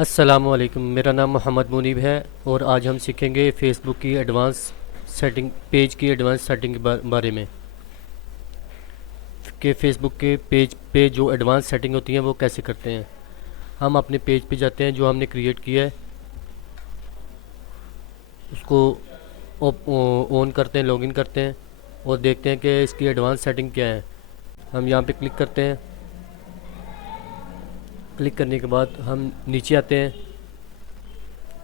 अस्सलामुअलैकुम, मेरा नाम मोहम्मद मुनीब है और आज हम सीखेंगे फ़ेसबुक की एडवांस सेटिंग, पेज की एडवांस सेटिंग के बारे में कि फ़ेसबुक के पेज पे जो एडवांस सेटिंग होती हैं वो कैसे करते हैं। हम अपने पेज पे जाते हैं जो हमने क्रिएट किया है, उसको ऑन करते हैं, लॉगिन करते हैं और देखते हैं कि इसकी एडवांस सेटिंग क्या है। हम यहाँ पे क्लिक करते हैं। क्लिक करने के बाद हम नीचे आते हैं।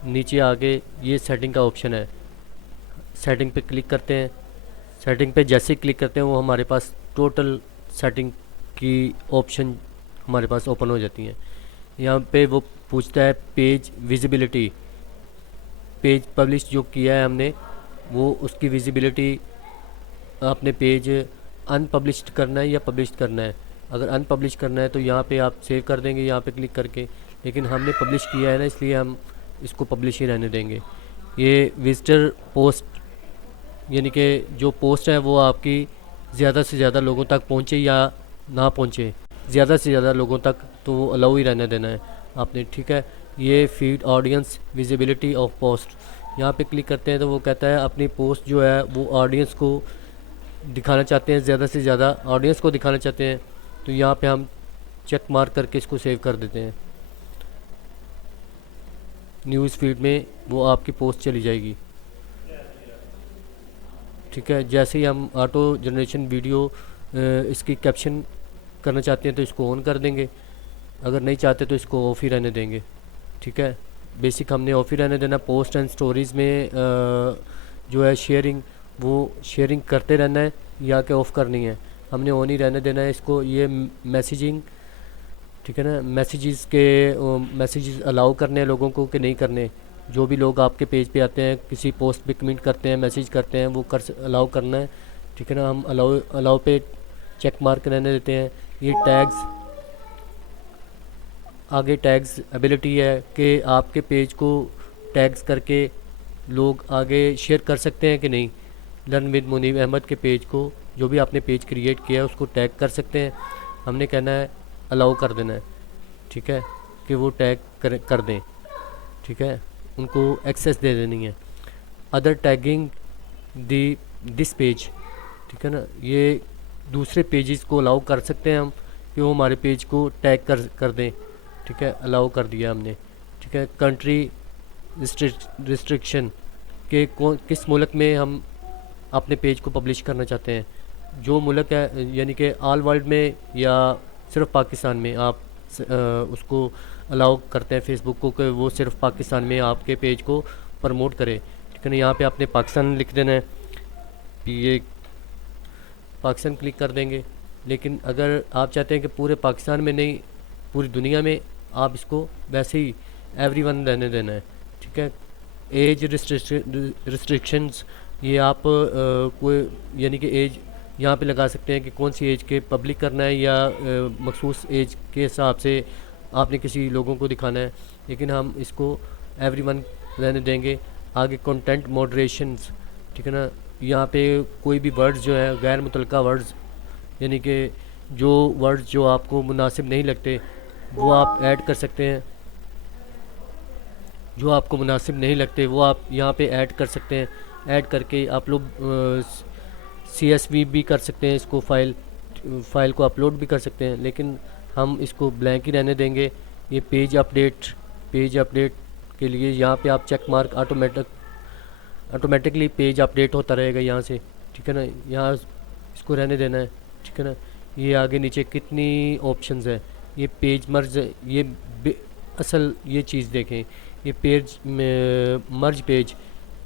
नीचे आके ये सेटिंग का ऑप्शन है, सेटिंग पे क्लिक करते हैं। सेटिंग पे जैसे ही क्लिक करते हैं वो हमारे पास टोटल सेटिंग की ऑप्शन हमारे पास ओपन हो जाती हैं। यहाँ पे वो पूछता है पेज विजिबिलिटी, पेज पब्लिश जो किया है हमने वो उसकी विजिबिलिटी, अपने पेज अनपब्लिश्ड करना है या पब्लिश करना है। अगर अनपब्लिश करना है तो यहाँ पे आप सेव कर देंगे यहाँ पे क्लिक करके, लेकिन हमने पब्लिश किया है ना, इसलिए हम इसको पब्लिश ही रहने देंगे। ये विजिटर पोस्ट, यानी कि जो पोस्ट है वो आपकी ज़्यादा से ज़्यादा लोगों तक पहुँचे या ना पहुँचे, ज़्यादा से ज़्यादा लोगों तक तो वो अलाउ ही रहने देना है आपने, ठीक है। ये feed audience visibility of post, यहाँ पे क्लिक करते हैं तो वो कहता है अपनी पोस्ट जो है वो ऑडियंस को दिखाना चाहते हैं, ज़्यादा से ज़्यादा ऑडियंस को दिखाना चाहते हैं, तो यहाँ पे हम चेक मार्क करके इसको सेव कर देते हैं। न्यूज़ फीड में वो आपकी पोस्ट चली जाएगी, ठीक है। जैसे ही हम ऑटो जनरेशन वीडियो इसकी कैप्शन करना चाहते हैं तो इसको ऑन कर देंगे, अगर नहीं चाहते तो इसको ऑफ ही रहने देंगे, ठीक है। बेसिक हमने ऑफ ही रहने देना। पोस्ट एंड स्टोरीज़ में जो है शेयरिंग, वो शेयरिंग करते रहना है या कि ऑफ़ करनी है, हमने ऑन ही रहने देना है इसको। ये मैसेजिंग, ठीक है ना, मैसेजेस अलाउ करने हैं लोगों को कि नहीं करने। जो भी लोग आपके पेज पे आते हैं, किसी पोस्ट पे कमेंट करते हैं, मैसेज करते हैं, वो अलाउ करना है, ठीक है ना। हम अलाउ अलाउ पे चेक मार्क रहने देते हैं। ये टैग्स, आगे टैग्स एबिलिटी है कि आपके पेज को टैग्स करके लोग आगे शेयर कर सकते हैं कि नहीं। लर्न विद मुनीब अहमद के पेज को, जो भी आपने पेज क्रिएट किया है उसको टैग कर सकते हैं। हमने कहना है अलाउ कर देना है, ठीक है, कि वो टैग कर दें, ठीक है, उनको एक्सेस दे देनी है। Other tagging the this page, ठीक है ना, ये दूसरे पेजेस को अलाउ कर सकते हैं हम कि वो हमारे पेज को टैग कर दें, ठीक है, अलाउ कर दिया हमने, ठीक है। कंट्री रिस्ट्रिक्शन के किस मुल्क में हम अपने पेज को पब्लिश करना चाहते हैं। जो मुल्क है, यानी कि ऑल वर्ल्ड में या सिर्फ पाकिस्तान में, आप उसको अलाउ करते हैं फेसबुक को कि वो सिर्फ पाकिस्तान में आपके पेज को प्रमोट करे, ठीक है ना। यहाँ पे आपने पाकिस्तान लिख देना है, ये पाकिस्तान क्लिक कर देंगे। लेकिन अगर आप चाहते हैं कि पूरे पाकिस्तान में नहीं, पूरी दुनिया में, आप इसको वैसे ही एवरीवन रहने देना है, ठीक है। एज रिस्ट्रिक्शंस, ये आप कोई, यानी कि एज यहाँ पे लगा सकते हैं कि कौन सी एज के पब्लिक करना है या मखसूस एज के हिसाब से आपने किसी लोगों को दिखाना है, लेकिन हम इसको एवरीवन रहने देंगे। आगे कंटेंट मॉडरेशंस, ठीक है ना, यहाँ पे कोई भी वर्ड्स जो है गैर मुतलका वर्ड्स, यानी कि जो वर्ड्स जो आपको मुनासिब नहीं लगते वो आप ऐड कर सकते हैं, जो आपको मुनासिब नहीं लगते वो आप यहाँ पे ऐड कर सकते हैं। ऐड करके आप लोग CSV भी कर सकते हैं, इसको फाइल को अपलोड भी कर सकते हैं, लेकिन हम इसको ब्लैंक ही रहने देंगे। ये पेज अपडेट के लिए यहाँ पे आप check mark, automatically page update होता रहेगा यहाँ से, ठीक है ना, यहाँ इसको रहने देना है, ठीक है ना। ये आगे नीचे कितनी ऑप्शंस है, ये पेज मर्ज, असल ये चीज़ देखें, ये पेज मर्ज पेज,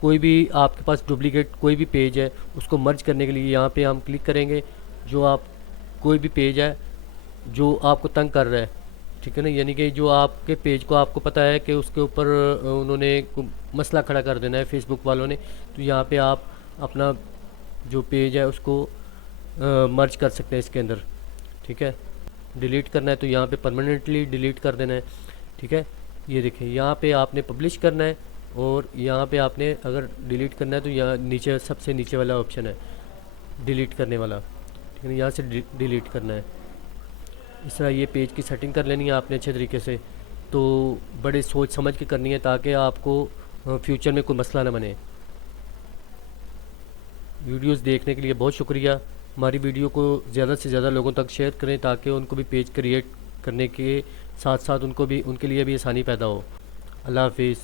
कोई भी आपके पास डुप्लीकेट कोई भी पेज है उसको मर्ज करने के लिए यहाँ पे हम क्लिक करेंगे। जो आप कोई भी पेज है जो आपको तंग कर रहा है, ठीक है ना, यानी कि जो आपके पेज को आपको पता है कि उसके ऊपर उन्होंने मसला खड़ा कर देना है फेसबुक वालों ने, तो यहाँ पे आप अपना जो पेज है उसको मर्ज कर सकते हैं इसके अंदर, ठीक है। डिलीट करना है तो यहाँ पे परमानेंटली डिलीट कर देना है, ठीक है। ये देखिए यहाँ पे आपने पब्लिश करना है और यहाँ पे आपने अगर डिलीट करना है तो यहाँ नीचे सबसे नीचे वाला ऑप्शन है डिलीट करने वाला, ठीक है, यहाँ से डिलीट करना है। इस तरह ये पेज की सेटिंग कर लेनी है आपने अच्छे तरीके से। तो बड़े सोच समझ के करनी है ताकि आपको फ्यूचर में कोई मसला ना बने। वीडियोस देखने के लिए बहुत शुक्रिया। हमारी वीडियो को ज़्यादा से ज़्यादा लोगों तक शेयर करें ताकि उनको भी पेज क्रिएट करने के साथ साथ उनके लिए भी आसानी पैदा हो। अल्लाह हाफिज़।